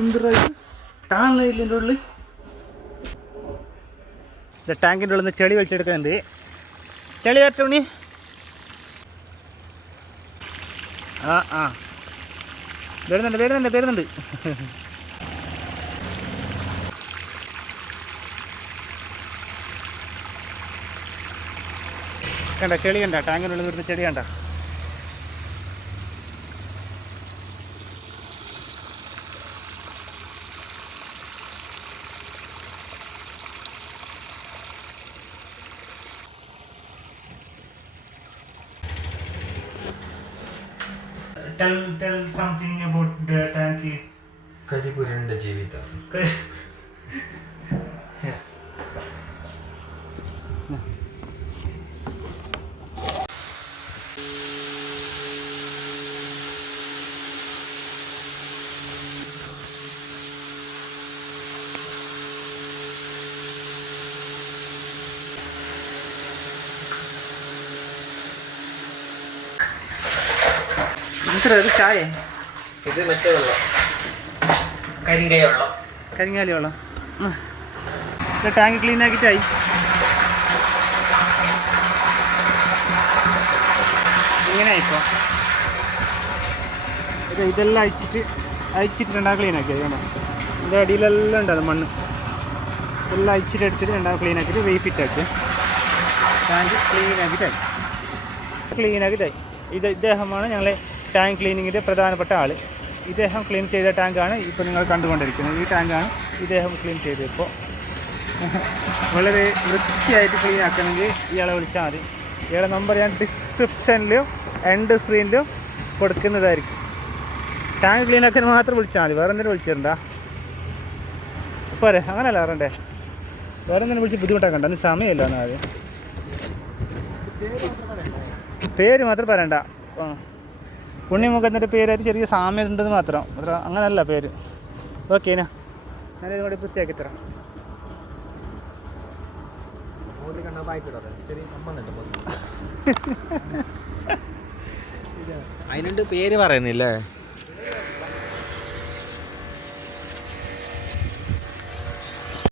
എന്താ ടാങ്ങില്ല എൻ്റെ ഉള്ളിൽ. ടാങ്കിൻ്റെ ഉള്ളിൽ നിന്ന് ചെളി വലിച്ചെടുക്കുന്നുണ്ട്. ചെളി പറ്റുണ്ണി. ആ വരുന്നുണ്ട്. കണ്ട ചെളി കണ്ട, ടാങ്കിനുള്ളിൽ വരുന്ന ചെളി കണ്ട. Tell something about the tank. കരിപുരണ്ട ജീവിതം. ഇത് ചായ, ഇത് മറ്റേ വെള്ളം, കരിങ്ങാലി വെള്ളം. ടാങ്ക് ക്ലീൻ ആക്കിയിട്ടായി. ഇങ്ങനെ ആയിപ്പോൾ ഇതെല്ലാം അയച്ചിട്ട് രണ്ടാം ക്ലീൻ ആക്കിയത് വേണം. ഇതിൻ്റെ അടിയിലെല്ലാം ഉണ്ടാകും മണ്ണ്. എല്ലാം അയച്ചിട്ട് എടുത്തിട്ട് രണ്ടാം ക്ലീൻ ആക്കിയിട്ട് വെയിഫിറ്റാക്കി ടാങ്ക് ക്ലീൻ ആക്കിയിട്ടായി. ഇദ്ദേഹമാണ് ഞങ്ങളെ ടാങ്ക് ക്ലീനിങ്ങിൻ്റെ പ്രധാനപ്പെട്ട ആൾ. ഇദ്ദേഹം ക്ലീൻ ചെയ്ത ടാങ്കാണ് ഇപ്പോൾ നിങ്ങൾ കണ്ടുകൊണ്ടിരിക്കുന്നത്. ഈ ടാങ്കാണ് ഇദ്ദേഹം ക്ലീൻ ചെയ്തത്. ഇപ്പോൾ വളരെ വൃത്തിയായിട്ട് ക്ലീൻ ആക്കണമെങ്കിൽ ഇയാളെ വിളിച്ചാൽ മതി. ഇയാളെ നമ്പർ ഞാൻ ഡിസ്ക്രിപ്ഷനിലും എൻഡ് സ്ക്രീനിലും കൊടുക്കുന്നതായിരിക്കും. ടാങ്ക് ക്ലീൻ ആക്കാൻ മാത്രം വിളിച്ചാൽ മതി, വേറെ എന്തെങ്കിലും വിളിച്ചിട്ടുണ്ടാ പോരെ? അങ്ങനെയല്ല പറയണ്ടേ, വേറെ എന്തെങ്കിലും വിളിച്ച് ബുദ്ധിമുട്ടാക്കണ്ട. അന്ന് സമയമില്ല. എന്നാൽ ആദ്യം പേര് മാത്രം പറയണ്ട. പുണ്യമുഖത്തിൻ്റെ പേരായിട്ട് ചെറിയ സാമ്യത ഉണ്ടെന്ന് മാത്രം. അങ്ങനെയല്ല പേര്. ഓക്കേനാ, ഞാനിത് കൂടി വൃത്തിയാക്കി തരാം. അതിനുണ്ട് പേര് പറയുന്നില്ലേ?